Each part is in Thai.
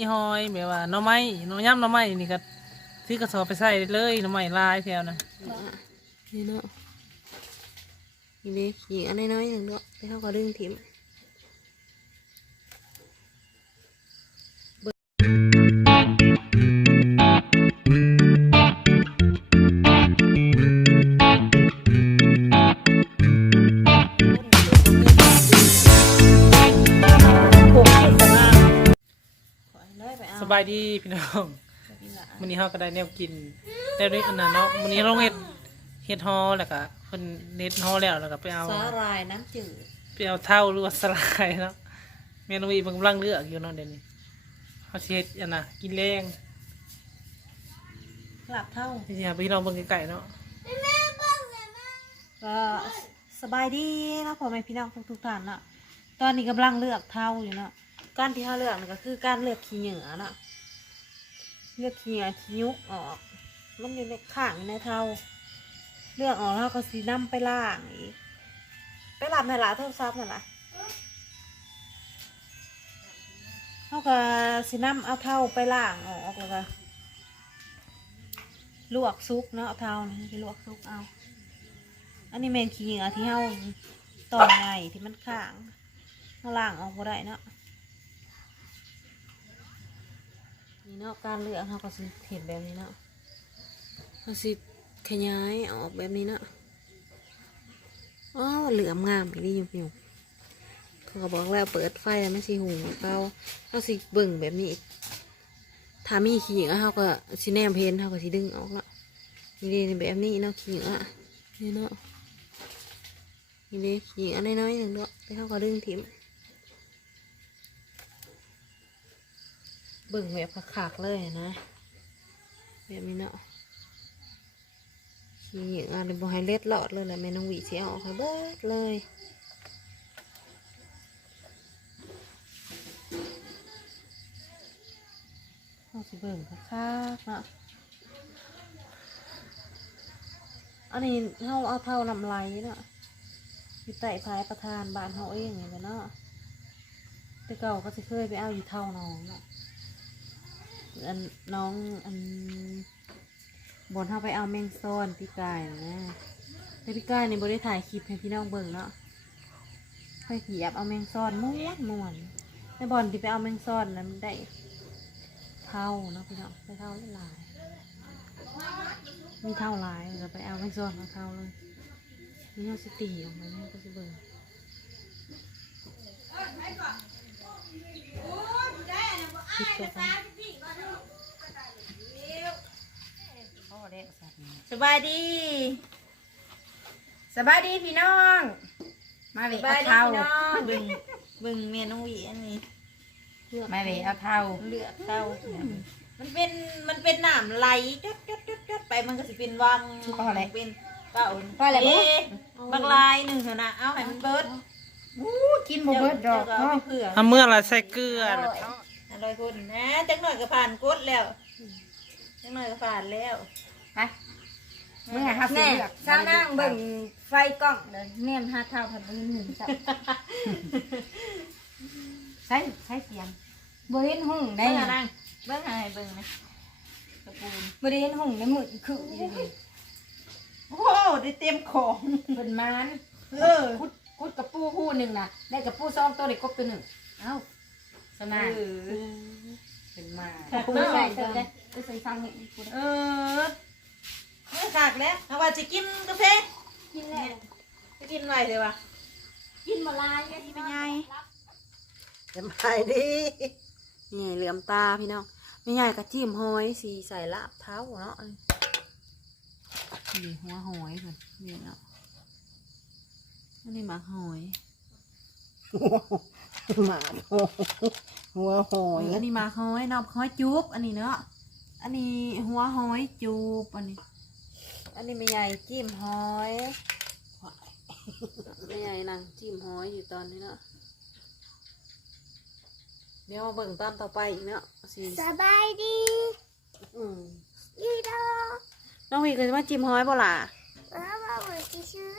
มีหอยแบบว่าหน่อไม้หน่อย่ำหน่อไม้นี่ก็ซื้อกระสอบไปใส่เลยหน่อไม้ลายแถวนะนี่เนาะนี่เด็กขี่อันน้อยๆหนึ่งเนาะไปเข้าก็ดึงถิ่ม บายดีพี่น้องวันนี้เฮาก็ได้แนวกินได้ด้วยอันนั้นเนาะวันนี้เราเฮ็ดเฮ็ดฮอแล้วก็เพิ่นเน็ตฮอแล้วแล้วก็ไปเอาสาหร่ายน้ำจืดไปเอาเท่าหรือว่าสลายเนาะเมนูอีกมันกำลังเลือกอยู่เนาะเดี๋ยวนี้เฮาสิเฮ็ดอันน่ะกินแรงหลับเท่านี่สิหาพี่น้องเบิ่งไกลๆเนาะก็สบายดีเนาะพ่อแม่พี่น้องทุกๆท่านเนาะตอนนี้กำลังเลือกเท่าอยู่เนาะ การที่เขาเลือกนั่นก็คือการเลือกขี้เหงื่อเนาะเลือกขี้เหงื่อขี้ยุกออก มันอยู่ในข้างในเท่าเลือกออกแล้วก็สีน้ำไปล่างอีกไปหลับในหลาโทรศัพท์นั่นแหละเขาก็สีน้ำเอาเท่าไปล่างออกแล้วก็ลวกซุปเนาะเท่านี่ไปลวกซุปเอา อันนี้เมนขี้เหงื่อที่เฮาต่อไงที่มันข้างเฮาล่างออกบ่ได้เนาะ นี่เนาะการเลือกเฮาก็สิเห็นแบบนี้เนาะเฮาสิขยายออกแบบนี้เนาะอ๋อเหลือมงามอีนี่อยู่อยู่เขาก็บอกแล้วเปิดไฟแล้วมันสิหุงเก่าเฮาสิเบิ่งแบบนี้ถ้ามีขี้เหงื่อเฮาก็สิแนมเพนเฮาก็สิดึงออกละนี่ด้แบบนี้เนาะขี้เหงื่อนี่เนาะนี่เลยขี่อันน้อยๆหนึ่งด้วยไปเขาก็ดึงถิ่ม เบิ่งแบบขากๆเลยนะ แบบนี้เนาะขี่อะไรบอให้เล็ดหลอดเลยแหละแม่น้องวีเสียออกให้เบิดเลยเอาสิเบิ่งคักๆเนาะอันนี้เราเอาเท่าลำไรเนาะอยู่ใต้พายประธานบ้านเขาเองอย่างเงี้ยเนาะแต่เก่าก็จะเคยไปเอาอยู่เท่าน้องเนาะ อันน้องอันบนเข้าไปเอาแมงซ่อนพี่กายนะแต่พี่กายเนี่ยบได้ถ่ายคลิปให้พี่น้องเบิ่งเนาะไปเหยียบเอาแมงซ่อนม้วนม้วนในบอลที่ไปเอาแมงซ่อนนั้นมันได้เท่าเนาะพี่น้องได้เท่าหลายมีเท่าหลายเราไปเอาแมงซ่อนมาเท่าเลยนี่เราสตีออกมาเนี่ยก็สิเบิ่งคิดตัวกัน สบายดีสบายดีพี่น้อง มาเลยเอาเท้าบึงบึงเมียน้องหวีอันนี้เลือกมาเลยเอาเท้าเลือกเต้ามันเป็นมันเป็นน้ำไหลจดจดจดจดไปมันก็สิเป็นวังเป็นเก่าเอ๊ะบางลายหนึ่งเถอะนะเอาให้มันเบิดกินบ่เบิดดอกเอาเนาะไปเผื่อเอาเมื่อละใส่เกลือแล้วก็อร่อยคุณนะจังหน่อยก็ผ่านกดแล้วจังหน่อยก็ผ่านแล้ว ไปเมื่อหาสิแน่เลือกชาวนั่งเบิ่งไฟกล้องเดี๋ยวแนมหาเท้าผัดมือหนึ่งสับใช้ใช้เสียงบ่เห็นหุ่งได้เบิ่งนะหานั่งเบิ่งหาให้เบิ่งนะกระปูนบ่ได้เห็นหุ่งในมือคืออยู่นี่โอ้โหได้เต็มของเพิ่นมานเออคุดคุดกับปูคู่หนึงน่ะ ได้กับปูสองตัวได้กบตัวหนึ่งเอ้าสนานเออเป็นมาค่ะปูใส่เสื้อได้ไปใส่ฟังให้อีกปูได้เออ ไม่ขากแล้วเอาว่าจะกินกาแฟกินแล้วจะกินไว้เลยวะกินบ่ลายที่เป็นไงสบายดีนี่เหลือมตาพี่น้องไม่ใหญ่กระจิ้มหอยสีใส่ลาบเท้าเนาะนี่หัวหอยค่ะนี่เนาะอันนี้หมักหอยหมาหัวหอยอันนี้หมักหอยเนาะหอยจุ๊บอันนี้เนาะอันนี้หัวหอยจุ๊บอันนี้ อันนี้ไม่ใหญ่จิ้มหอยไม่ใหญ่นางจิ้มหอยอยู่ตอนนี้เนาะเดี๋ยวมาเบิ่งตอนต่อไปอีกเนาะสีสบายดีอืมดีดอกน้องวีเคยมาจิ้มหอยบ่ล่ะแล้วมาเหมือนที่ชื่อ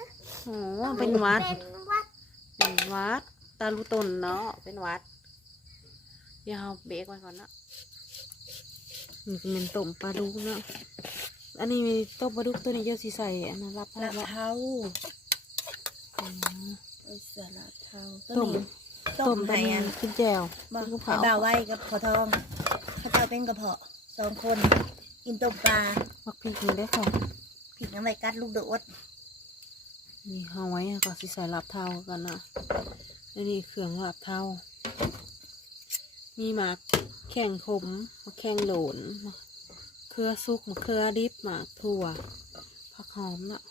โอ้เป็นหวัดเป็นวัดเป็นหวัดตาลูตนเนาะเป็นหวัด เดี๋ยวเอาเบรกไว้ก่อนเนาะมันจะเป็นต้มปลาดุกเนาะ อันนี้มีต้มปลาดุกตัวนี้เยอะสีใส่อันนั้นรับให้ลาดละเท้าอืมเอ้ยเสือลาดเท้าต้มต้ต้มมไห้เป็นอันกินแจ่วบอกเป็นกระให้เพราบ่าวไว้กับพอทองข้าเจ้าเป็นกระเพาะสองคนกินต้มปลามักพริกนี่ได้ค่ะผิดน้ำลายกัดลูกโดดนี่เอาไว้ก็สิใส่ลับเท้ากันนะอันนี้เครื่องลับเท้ามีหมากแข่งขมมะแข่งโหลนมะ เขือซุกมะเขือดิบหมากถั่วผักหอมน่ะ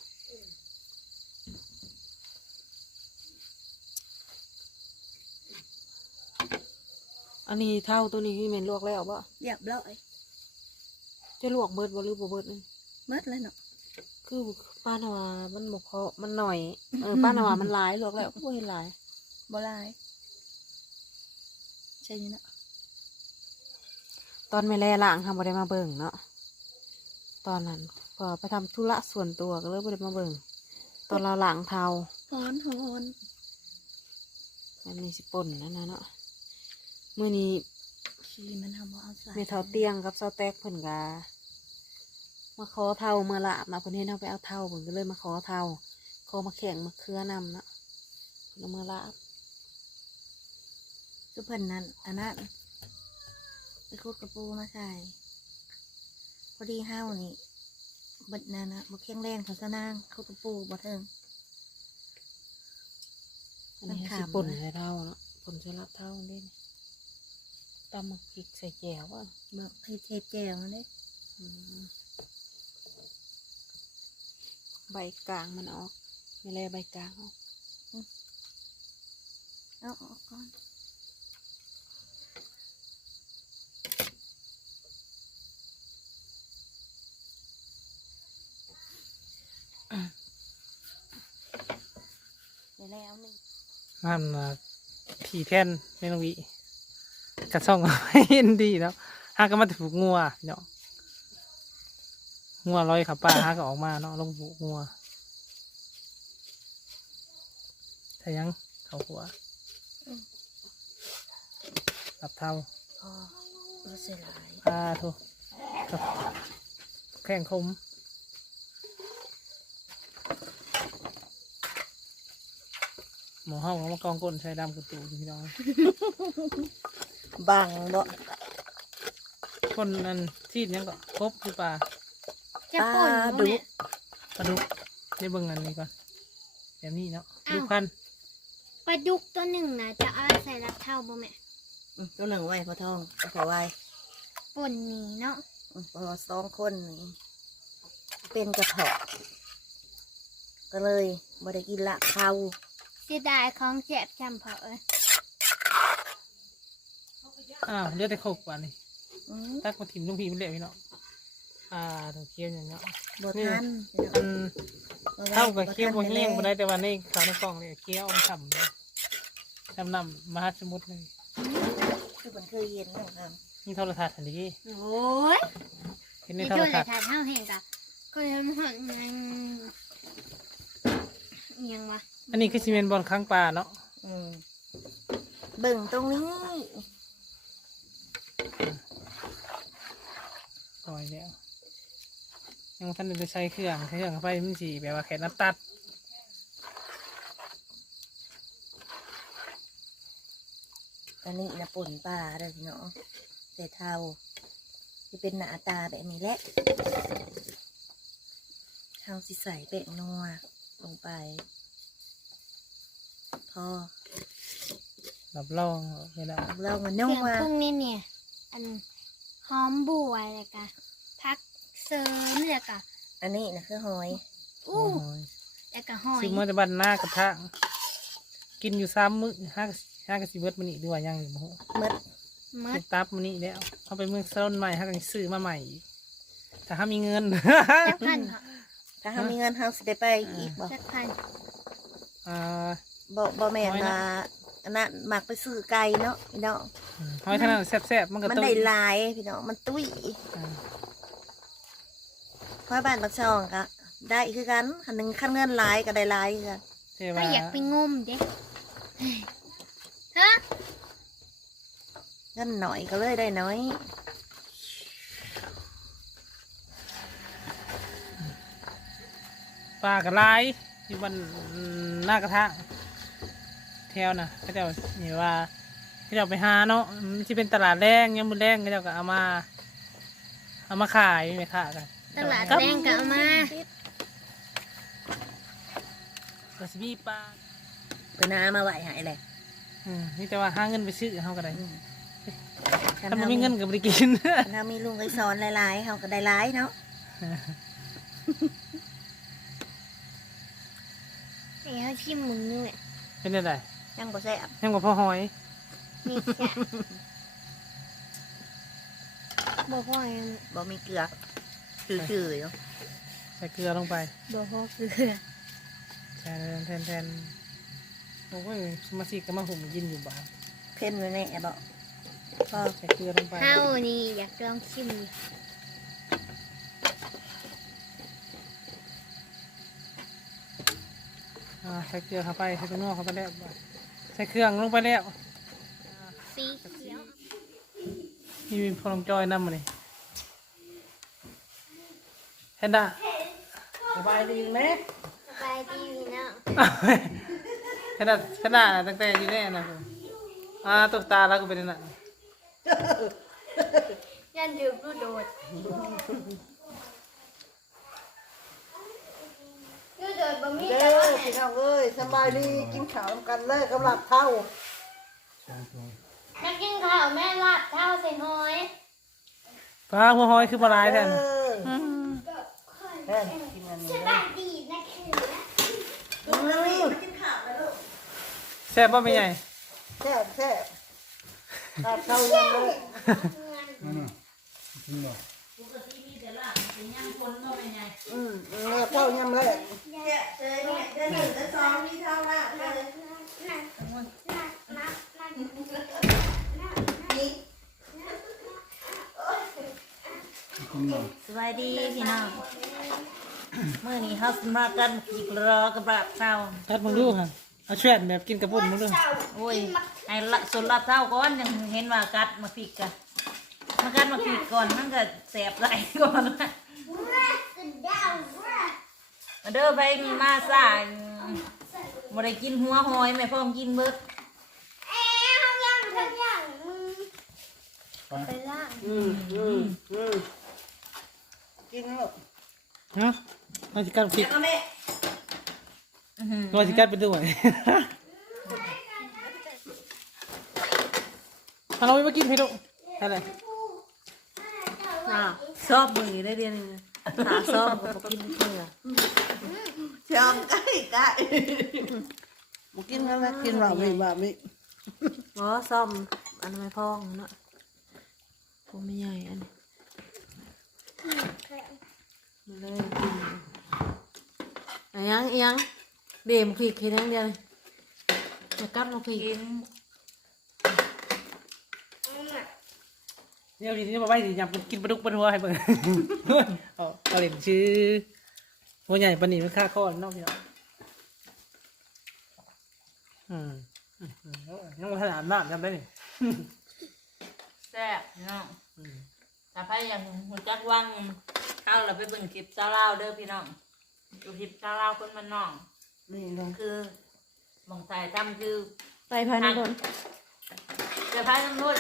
อันนี้เท่าตัวนี้พี่เมนลวกแล้วบ่เรียบร้อยจะลวกเบิดบ่หรือบ่เบิดนี่เมื่อเลยเนาะคือป้านาวามันบ่พอมันหน่อยเออป้านาวามันหลายลวกแล้วก็บ่เห็นหลายบ่ลายใช่นี่เนาะตอนไม่แล่ล่างทำบ่ได้มาเบิ่งเนาะ ตอนนั้นพอไปทำธุระส่วนตัวก็เลยบ่ได้มาเบิ่งตอนเราล้างเทาฮอนฮอนอันนี้สิป่นแล้วนะเนาะมื้อนี้ขี้มันทำบ่เอาใส่แม่เทาเตียงกับเสาแตกเพิ่นกามาขอเทาเมื่อละมาเพิ่นเห็นเอาไปเอาเทาเพิ่นก็เลยมาขอเทาขอมาแข่งมาเครือนำเนาะเพิ่นเอามื่อละคือเพิ่นนั้นอันนั้นไปคุดกระปูมาใส่ พอดีห้าวนี่บัดนั้นนะบ่แข็งแรงเขาซะนางคุดกระปูบ่เทิงอันนี้มันขำสิป่นนะใส่เทาเนาะป่นใส่ลาบเทาเด่นตำมักพริกใส่แจ่วอะบอกเฮ็ดเฮ็ดแจ่วมาเลยอืมใบกลางมันออกไม่เลยใบกลางออกเอาออกก่อน วแล้วนี่น้ำนะผีแท่นเมนองวีกระช่องให้เห็นดีแล้วหาก็มาถูกงัวเนาะงัวลอยขับป้าหาก็ออกมาเนาะลงผูกงัวถ้ายังเขาหัวรับเท่าพอเราเสียหลายปลาโทกับแข่งคม หมอห้องเขามากองก้นใช้ดำกุตูพี่น้องบังบ่คนนั้นที่ยังก็ครบคือปลาจะป่นบ่แม่ปลาดุกได้เบิ่งอันนี้ก่อนแบบนี้เนาะดูพันปลาดุกตัวหนึ่งนะจะเอาใส่ลับเท่าบ่แม่อืมตัวหนึ่งไว้พอทองพอไว้ป่นหนีเนาะอืมพอสองคนนี่เป็นกระเพาะก็เลยบ่ได้กินละข้า วเสียดายของแจบจำเพาะเอ้ยอ้าวเลือดแต่โคกว่านี่อืมตักมาถิ่มลุงพีมันเละพี่เนาะอ่าตัวเคี้ยวอย่างเงี้ยบ่ทันอันบ่ไว้เท่ากับเคี้ยวบทันนเงี้ยงแน่บนได้แต่ว่าในขาวในกล่องเนี่ยเคี้ยวมันฉ่ำเลยฉ่ำนำมหาสมุทรเลยคือมันเคยเย็นนะครับนี่โทรทัศน์อันนี้โอ้ยเห็นในนี่โทช่รวยเลทัยศน์ทานเท่าเห็นกะก็ยังหันยังยังวะ อันนี้คือซีเมนต์บอลข้างปลาเนาะอืมเบิ่งตรงนี้ปล่อยแล้วยังท่านได้ใช้เครื่องใช้เครื่องเข้าไปมันสีแบบว่าแขนน้ำตัดอันนี้นะป่นปลาเด้อพี่น้องแต่เท่าจะเป็นหน้าตาแบบนี้แหละเท่าสิใส่แป้งนัวลงไป พอรับรองเวลาเรามันเคนัรื่องวปรุงนี่เนี่ย อันหอมบัวอะไรกะพักเสริมแล้วกะอันนี้นะคือหอยโอ้อู้ยแล้วกะหอยซื้อมาจากบ้านหน้ากระทะกินอยู่ซ้ำมื้อห้าห้ากระสิเบิดมันนี่ด้วยว่ายังอยู่มั้งหมดมเป็ดนตับมันนี่แล้วเอาไปเมืองซ้นใหม่ห้ากันซื้อมาใหม่อีกแต่ถ้ามีเงิน จักพันเหรอถ้าเรามีเงินเราสิได้ไปอีกบ่จักพันอ่า บ่บ่แม่นน้อยนะว่าอันนั้นมักไปซื้อไก่เนาะพี่น้องหอยเท่านั้นแซ่บๆมันก็มันตุ้ได้ยหลายพี่น้องมันตุ้ยอ่าเพราะบ้านปักช่องก็ได้คือกันคันหนึงคันเงินหลายก็ได้หลายคือกันแต่ก็ว่าอยากไปงมเด้ฮะเงินหน่อยก็เลยได้น้อยปลากระไรอยู่บนหน้ากระทะ แถวนะเขาเจะนี่ว่าเขาเจะไปหาเนาะมันจะเป็นตลาดแรงยังมือแรงเขาเจะก็เอามาเอามาขายไม่ค่ะกันตลาดแดงก็เอามาก็สิมีปลาเพิ่นเอามาไหวหายเลยอืมนี่แต่ว่าหาเงินไปซื้อเขาก็ได้คันถ้ามันเฮามีมีเงินก็ไม่ได้กินคันเฮามีลุงไอ้สอนหลายๆเฮาก็ได้หลายเนาะไอ้เขาชิมมึงนี่แหละเป็นยังไง ยังบ่แซ่บยังบ่พอหอยมีแค่บอกว่าอย่างบ่มีเกลือคือๆอยู่ใส่เกลือลงไปบอกว่าคือแทนแทนแทนโอ้ยสมาชิกก็มาหุ่มยินอยู่บ้านเพ่นไว้แน่บ่พอใส่เกลือลงไปเฮานี่อยากลองชิมอยู่อ่าใส่เกลือเข้าไปใส่ตัวงอกเข้าไปแล้วใส่เครื่องลงไปแล้วสีเขียวนี่มีพลังจอยนำมาเลยเห็นด่ะสบายดีไหมสบายดีเนาะเห็นด่ะเห็นด่ะตั้งแต่อยู่แน่นะผมอ่าตกตาแล้วก็เป็นนั่นยันดื่มรูโดดรูโดดบะหมี่เด้แต่อว่าพี่น้องเอ้ยสบายดีกินข้าวนำกันเลยกำลังเท่าแม่กินข้าวแม่ลาดเท้าใส่หอยปลาหัวหอยคือปลาลายแทนเออแม่กินอันนี้สบายดีนะคือนะแซ่บป่ะไม่ใหญ่แซ่บแซ่บข้าวเท่ายังเลยอืมเออเท่ายังเลยสวัสดีพี่น้องเมื่อนี้เขาสมากันอีกรอกับราบเช้าทัดมึงดูค่ะเอาช่วยแบบกินกระปุ่นมึงดูโอ้ยไอ้ละส่วนลาบเช้าก่อนยังเห็นว่ากัดมาปีกกันมากัดมาปีกก่อนมันก็แสบไหลก่อนนะ มาเด้อไปมาสายบ่ได้กินหัวหอยแม่พ่อมกินเบิดเอ๊ะห้องย่างห้องย่างมึงไปล่างอืมอืมอืมกินเถอะเนาะมาสิกัดพริกอื้อหือมาสิกัดไปด้วยเอาเราไปกินพี่ลูกอะไรอะชอบมึงอยู่ได้เดียวนึง หาชอบก็บ่กินเพื่อชองไก่ไก่มากินอะไรกินบะหมี่บะหมี่อ๋อซ่อมอันไม่พองเนาะผมไม่ใหญ่อันนี้มันเลยกินอะยังอะยังเบมพริกแค่นั้นเดียวจะกัดมาพริกกิน เนี่ยดีนี่มาไว้ดีอยากกินปลาดุกปลาทัวให้เบิ่งเอาเอาเล่นชื่อหัวใหญ่ปานนี้มันค่าข้อนอกพี่น้องอืมอืมอืมเอายังมาถนามน้ำจำได้นี่แซ่บพี่น้องถ้าใครอยากรู้จักวังเข้าเราไปเบิ่งคลิปซาลาวเด้อพี่น้องดูคลิปซาลาวคนมันน้องนี่เลยคือหมองสายทำคือไปภายในโดนเจะพายตำรวจ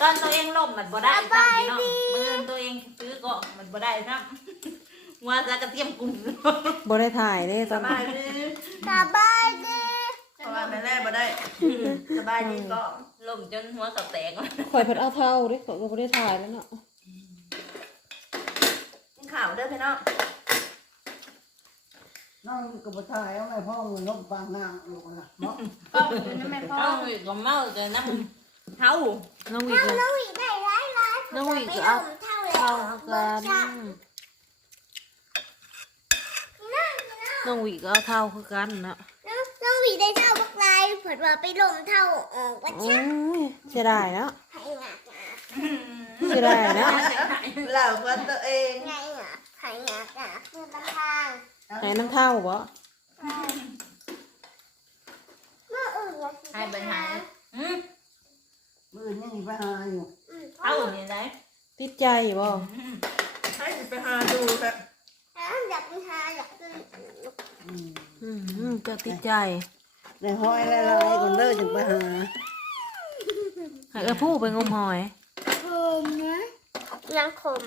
ตอนตัวเองล่มมันบ่ได้ครับพี่น้องเมื่อตัวเองซื้อเก็มันบ่ได้ครับว่าจะกระเทียมกุ้งบ่ได้ถ่ายเด้ตอนสบายดีสบายดีเพราะว่าแม่แรกมาได้สบายดีก็ล่มจนหัวกับแตกข่อยเพิ่นเอาเท่าเด้ข่อยก็บ่ได้ถ่ายแล้วเนาะกินข้าวเด้อพี่น้องน้องกับผู้ชายเอาไงพ่อมึงนกปางนางลูกนะเนาะ ก็เป็นแม่พ่ออีกก็เมาจะน้ำ เท้าน้องวิกเลยน้องหวีได้ร้ายร้ายน้องวิกก็เอาเท่าเท่าแล้วกันน้องวิกก็เอาเท่าคือกันเนาะน้องหวีได้เท่าบักลายเผิดว่าไปลมเท่าออกวัดโอ้ช่างยเสียดายเนาะให้หงักหงักเสียดายเนาะเหล่ากันตัวเองไงหงักให้หงักหงักคือตำทางให้น้ำเท่าบ่เมื่ออื่นเราสิให้ไปหาอื มมือยังไปหาอยู่เอาเนี่ยไหนติดใจบ่ให้ไปหาดูครับอยากไปหาอยากไปอืมจะติดใจในห้อยละลายก่อนเด้อจึงไปหาให้เออผู้ไปงมหอยขมนะยังขม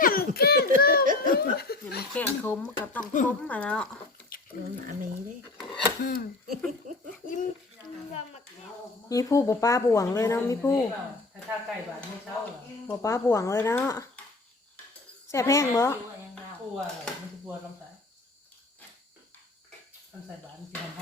อย่ามาแกล้งคมก็ต้องคมมาแล้วอันนี้ดิยิ้มยำ มีผู้บ่ป้าบ่วงเลยเนาะมีผู้ถ้าถ้าไก่บาดไม่เช้าเหรอบ่ป้าบ่วงเลยเนาะแซ่บแห้งบ่ปัวอะไมันจะปัวลำไส้ลำไส้บาดมันจะทำ